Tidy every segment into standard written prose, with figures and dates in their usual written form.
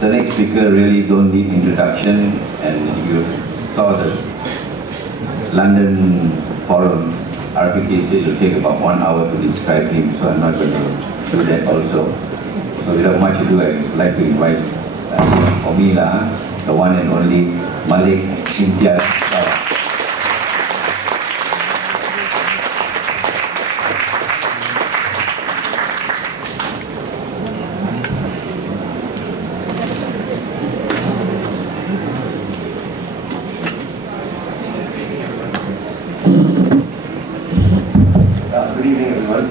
The next speaker really don't need introduction, and you saw the London forum. RPK said it will take about 1 hour to describe him, so I'm not going to do that also. So without much ado, I would like to invite Omila, the one and only Malik, Imtiaz. Good evening, everyone.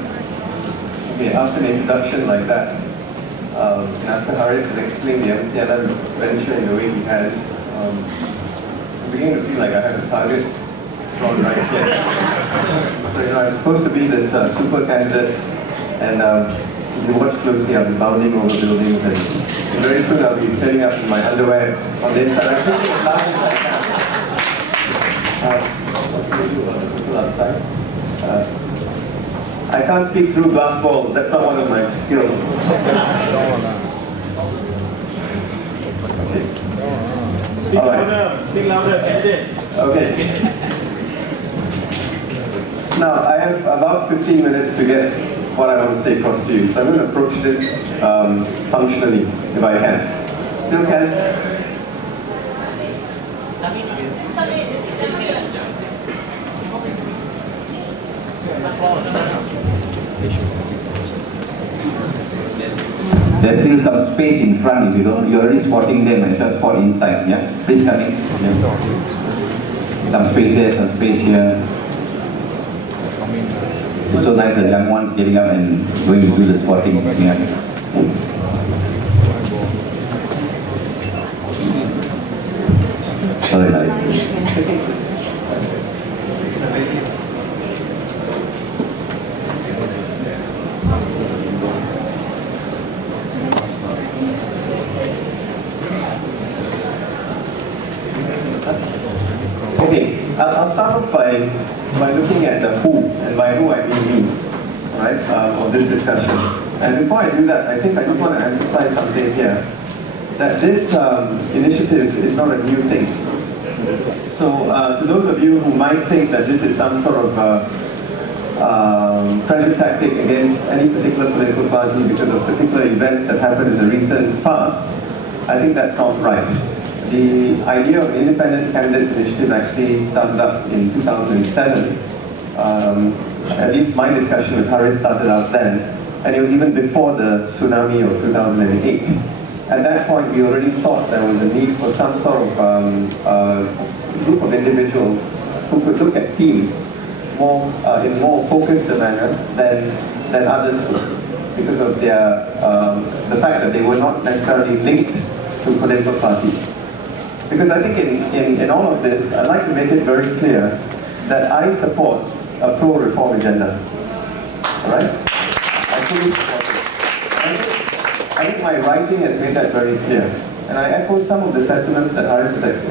Okay, after an introduction like that, and after Haris has explained the MCLM venture in the way he has, I'm beginning to feel like I have a target drawn right here. So, I'm supposed to be this super candidate, and if you watch closely, I'll be bounding over buildings, and very soon I'll be filling up in my underwear on this side. I'm thinking as fast as I can. What can we do about the people outside? I can't speak through glass walls, that's not one of my skills. Speak louder, candidate. Okay. Now, I have about 15 minutes to get what I want to say across to you. So I'm going to approach this functionally, if I can. Still can? There's still some space in front. If you don't, you're already spotting them, and just spot inside. Yeah, please come in. Yeah. Some space there, some space here. It's so nice the young ones getting up and going to do the spotting. Yeah. Sorry. Okay, I'll start off by looking at the who, and by who I mean me, right, of this discussion. And before I do that, I think I just want to emphasize something here, that this initiative is not a new thing. So to those of you who might think that this is some sort of pressure tactic against any particular political party because of particular events that happened in the recent past, I think that's not right. The idea of independent candidates initiative actually started up in 2007. At least my discussion with Haris started out then, and it was even before the tsunami of 2008. At that point, we already thought there was a need for some sort of group of individuals who could look at themes in more focused manner than others could, because of the fact that they were not necessarily linked to political parties. Because I think in all of this, I'd like to make it very clear that I support a pro-reform agenda. Alright? I fully support it. I think my writing has made that very clear. And I echo some of the sentiments that Haris has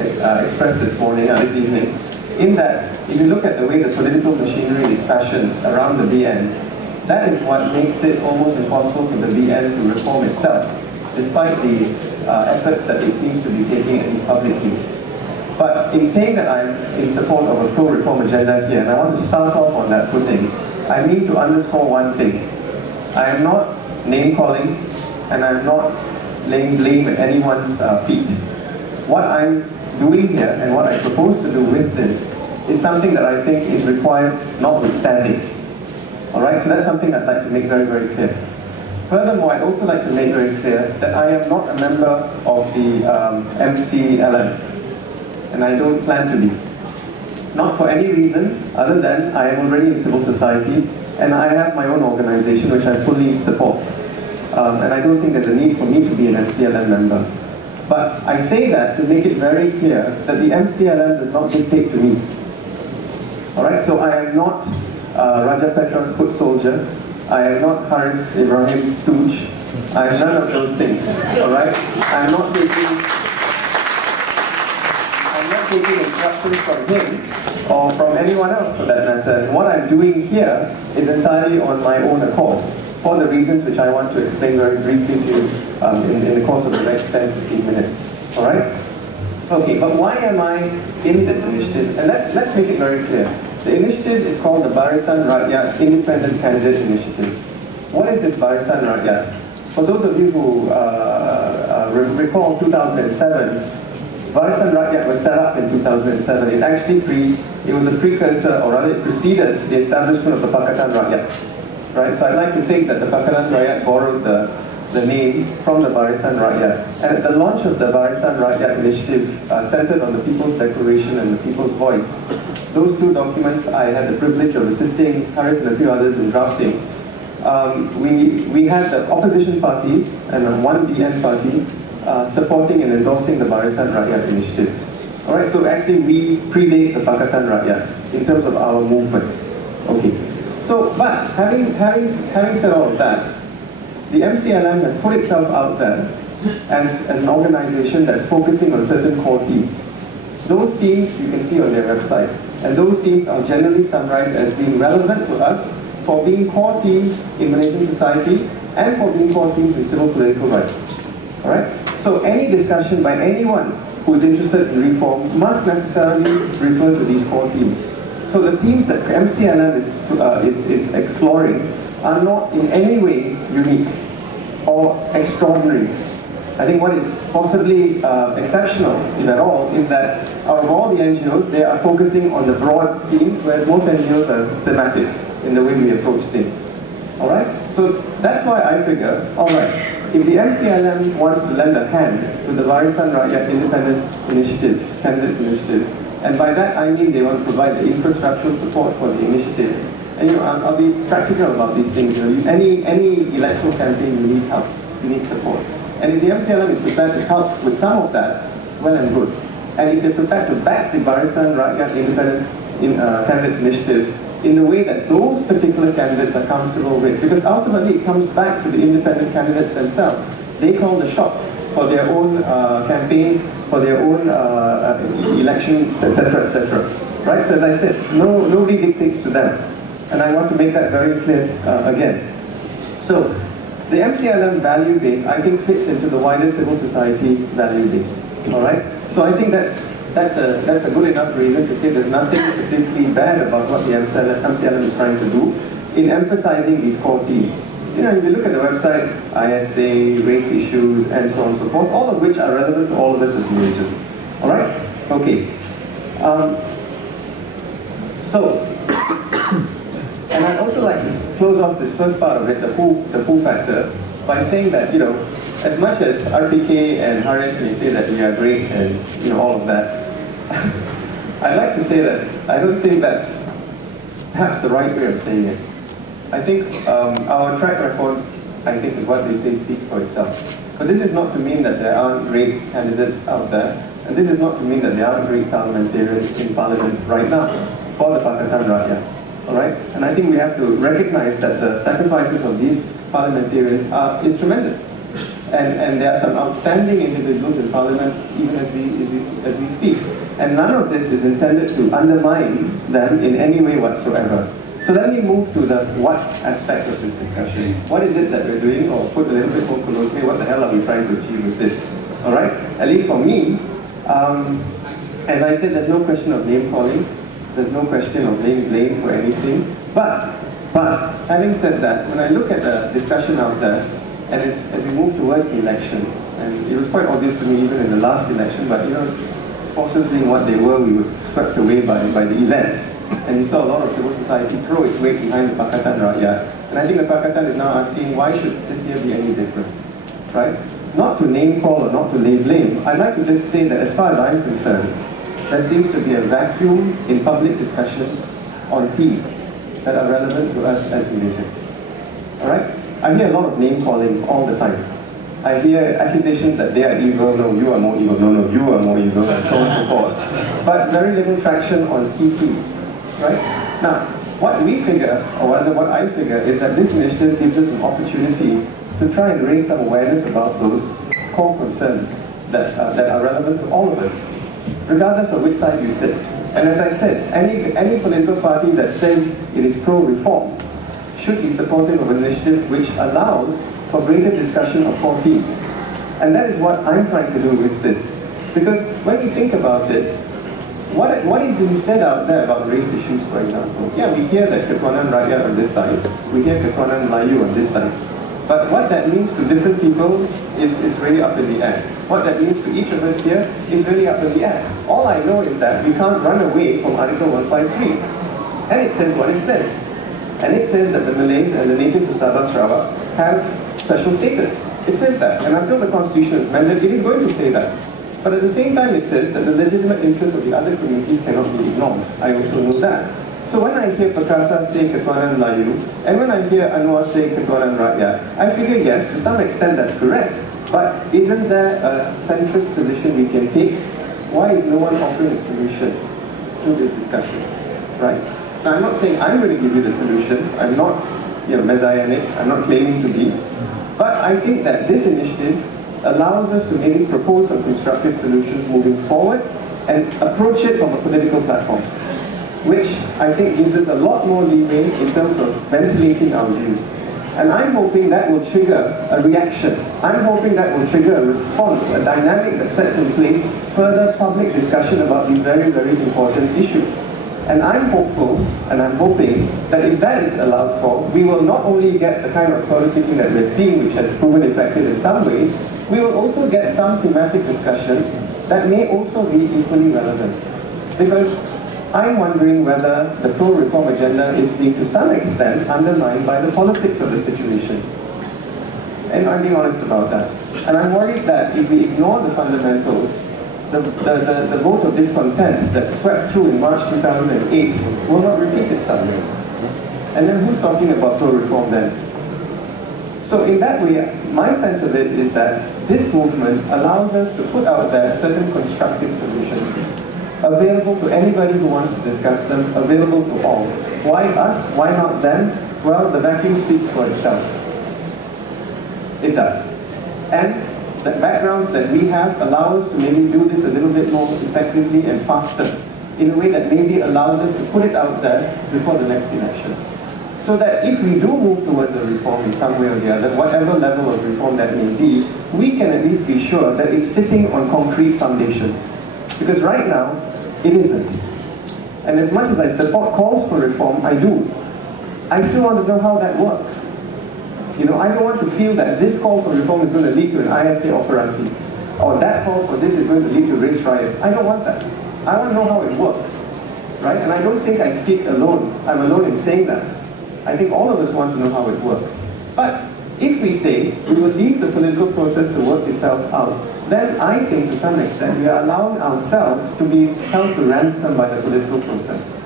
expressed this morning, this evening, in that if you look at the way the political machinery is fashioned around the BN, that is what makes it almost impossible for the BN to reform itself, despite the efforts that it seems to be taking, at least publicly. But in saying that I'm in support of a pro-reform agenda here, and I want to start off on that footing, I need to underscore one thing. I am not name-calling, and I'm not laying blame at anyone's feet. What I'm doing here, and what I propose to do with this, is something that I think is required notwithstanding. Alright, so that's something I'd like to make very, very clear. Furthermore, I'd also like to make very clear that I am not a member of the MCLM, and I don't plan to be. Not for any reason other than I am already in civil society, and I have my own organization which I fully support. And I don't think there's a need for me to be an MCLM member. But I say that to make it very clear that the MCLM does not dictate to me. Alright, so I am not Raja Petra's foot soldier. I am not Haris Ibrahim's stooge. I am none of those things. Alright? I'm not taking instructions from him or from anyone else for that matter. And what I'm doing here is entirely on my own accord. for the reasons which I want to explain very briefly to you in the course of the next 10-15 minutes. All right? Okay, but why am I in this initiative? And let's make it very clear. The initiative is called the Barisan Rakyat Independent Candidate Initiative. What is this Barisan Rakyat? For those of you who recall 2007, Barisan Rakyat was set up in 2007. It actually it was a precursor, or rather it preceded the establishment of the Pakatan Rakyat. Right? So I'd like to think that the Pakatan Rakyat borrowed the name from the Barisan Rakyat. And at the launch of the Barisan Rakyat initiative, centered on the People's Declaration and the People's Voice, those two documents I had the privilege of assisting Haris and a few others in drafting. We had the opposition parties and one BN party supporting and endorsing the Barisan Rakyat initiative. Alright, so actually we predate the Pakatan Rakyat in terms of our movement. Okay. So, but having said all of that, the MCLM has put itself out there as an organization that's focusing on certain core themes. Those themes you can see on their website, and those themes are generally summarized as being relevant to us for being core themes in Malaysian society and for being core themes in civil political rights. Alright? So any discussion by anyone who is interested in reform must necessarily refer to these core themes. So the themes that MCLM is exploring are not in any way unique or extraordinary. I think what is possibly exceptional, if at all, is that out of all the NGOs, they are focusing on the broad themes, whereas most NGOs are thematic in the way we approach things. Alright? So that's why I figure, alright, if the MCLM wants to lend a hand to the Barisan Rakyat Independent Initiative, Candidates Initiative, and by that I mean they want to provide the infrastructural support for the initiative. And I'll be practical about these things. Any electoral campaign, you need help, you need support. And if the MCLM is prepared to help with some of that, well and good. And if they're prepared to back the Barisan Rakyat Independence Candidates Initiative in the way that those particular candidates are comfortable with, because ultimately it comes back to the independent candidates themselves. They call the shots for their own campaigns, for their own elections, etc., etc. Right? So as I said, nobody dictates to them. And I want to make that very clear again. So the MCLM value base, I think, fits into the wider civil society value base. All right? So I think that's a good enough reason to say there's nothing particularly bad about what the MCLM is trying to do in emphasizing these core themes. You know, if you look at the website, ISA, race issues, and so on and so forth, all of which are relevant to all of us as Malaysians. All right? Okay. And I'd also like to close off this first part of it, the pull factor, by saying that, you know, as much as RPK and Haris may say that we are great and, you know, all of that, I'd like to say that I don't think that's perhaps the right way of saying it. I think our track record, I think, is what they say speaks for itself. But this is not to mean that there aren't great candidates out there, and this is not to mean that there aren't great parliamentarians in parliament right now for the Pakatan Rakyat. Alright? And I think we have to recognize that the sacrifices of these parliamentarians is tremendous. And there are some outstanding individuals in parliament even as we speak. And none of this is intended to undermine them in any way whatsoever. So let me move to the what aspect of this discussion. What is it that we're doing, or put a little bit more colloquially, what the hell are we trying to achieve with this? Alright? At least for me, as I said, there's no question of name calling. There's no question of laying blame for anything. But having said that, when I look at the discussion out there, and as we move towards the election, and it was quite obvious to me even in the last election, but you know, forces being what they were, we were swept away by the events. And you saw a lot of civil society throw its weight behind the Pakatan Rakyat. And I think the Pakatan is now asking, why should this year be any different? Right? Not to name call or not to lay blame. I'd like to just say that as far as I'm concerned, there seems to be a vacuum in public discussion on themes that are relevant to us as Malaysians. Alright? I hear a lot of name calling all the time. I hear accusations that they are evil, no, you are more evil, no, you are more evil, and so on and so forth. But very little traction on key themes. Right? Now, what we figure, or rather what I figure, is that this initiative gives us an opportunity to try and raise some awareness about those core concerns that are relevant to all of us, regardless of which side you sit. And as I said, any political party that says it is pro-reform should be supportive of an initiative which allows for greater discussion of core themes. And that is what I'm trying to do with this. Because when you think about it, what is being said out there about race issues, for example? Yeah, we hear that Ketuanan Rakyat on this side, we hear Ketuanan Melayu on this side. But what that means to different people is really up in the air. What that means to each of us here is really up in the air. All I know is that we can't run away from Article 153. And it says what it says. And it says that the Malays and the natives of Sabah Sarawak have special status. It says that. And until the Constitution is amended, it is going to say that. But at the same time, it says that the legitimate interests of the other communities cannot be ignored. I also know that. So when I hear Perkasa say Ketuanan Melayu, and when I hear Anwar say Ketuanan Rakyat, I figure yes, to some extent that's correct. But isn't there a centrist position we can take? Why is no one offering a solution to this discussion? Right? Now, I'm not saying I'm going to give you the solution. I'm not messianic. I'm not claiming to be. But I think that this initiative allows us to maybe propose some constructive solutions moving forward and approach it from a political platform, which I think gives us a lot more leeway in terms of ventilating our views. And I'm hoping that will trigger a reaction. I'm hoping that will trigger a response, a dynamic that sets in place further public discussion about these very, very important issues. And I'm hopeful, and I'm hoping that if that is allowed for, we will not only get the kind of politicking that we're seeing, which has proven effective in some ways, we will also get some thematic discussion that may also be equally relevant. Because I'm wondering whether the pro-reform agenda is being to some extent undermined by the politics of the situation. And I'm being honest about that. And I'm worried that if we ignore the fundamentals, the vote of discontent that swept through in March 2008 will not repeat itself. And then who's talking about pro-reform then? So in that way, my sense of it is that this movement allows us to put out there certain constructive solutions, available to anybody who wants to discuss them, available to all. Why us? Why not them? Well, the vacuum speaks for itself. It does. And the backgrounds that we have allow us to maybe do this a little bit more effectively and faster, in a way that maybe allows us to put it out there before the next election. So that if we do move towards a reform in some way or the other, whatever level of reform that may be, we can at least be sure that it's sitting on concrete foundations. Because right now, it isn't. And as much as I support calls for reform, I do. I still want to know how that works. I don't want to feel that this call for reform is going to lead to an ISA operasi, or that call for this is going to lead to race riots. I don't want that. I want to know how it works, right? And I don't think I speak alone. I'm alone in saying that. I think all of us want to know how it works. But if we say we will leave the political process to work itself out, then I think to some extent we are allowing ourselves to be held to ransom by the political process,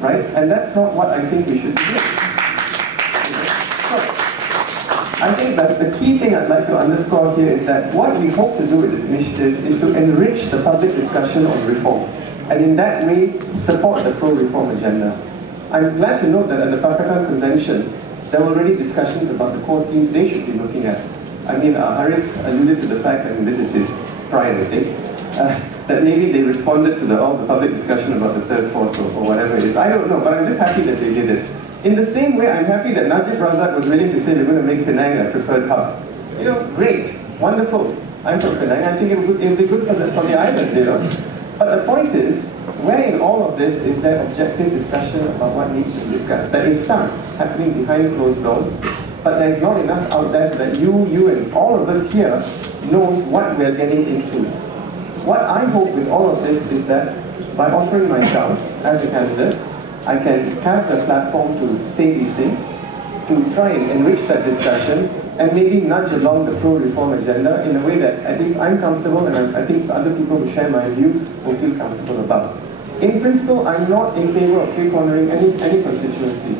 right? And that's not what I think we should do. I think that the key thing I'd like to underscore here is that what we hope to do with this initiative is to enrich the public discussion on reform, and in that way support the pro-reform agenda. I'm glad to note that at the Pakatan Convention, there were already discussions about the core themes they should be looking at. I mean, Haris alluded to the fact, and this is his pride, I think, that maybe they responded to the public discussion about the third force or whatever it is. I don't know, but I'm just happy that they did it. In the same way, I'm happy that Najib Razak was willing to say we're going to make Penang a preferred hub. Great, wonderful. I'm from Penang. I think it would be good for the island, But the point is, where in all of this is there objective discussion about what needs to be discussed? There is some happening behind closed doors, but there's not enough out there so that you and all of us here knows what we're getting into. What I hope with all of this is that by offering myself as a candidate, I can have the platform to say these things, to try and enrich that discussion, and maybe nudge along the pro-reform agenda in a way that at least I'm comfortable, and I think other people who share my view will feel comfortable about. In principle, I'm not in favor of three-cornering any constituency.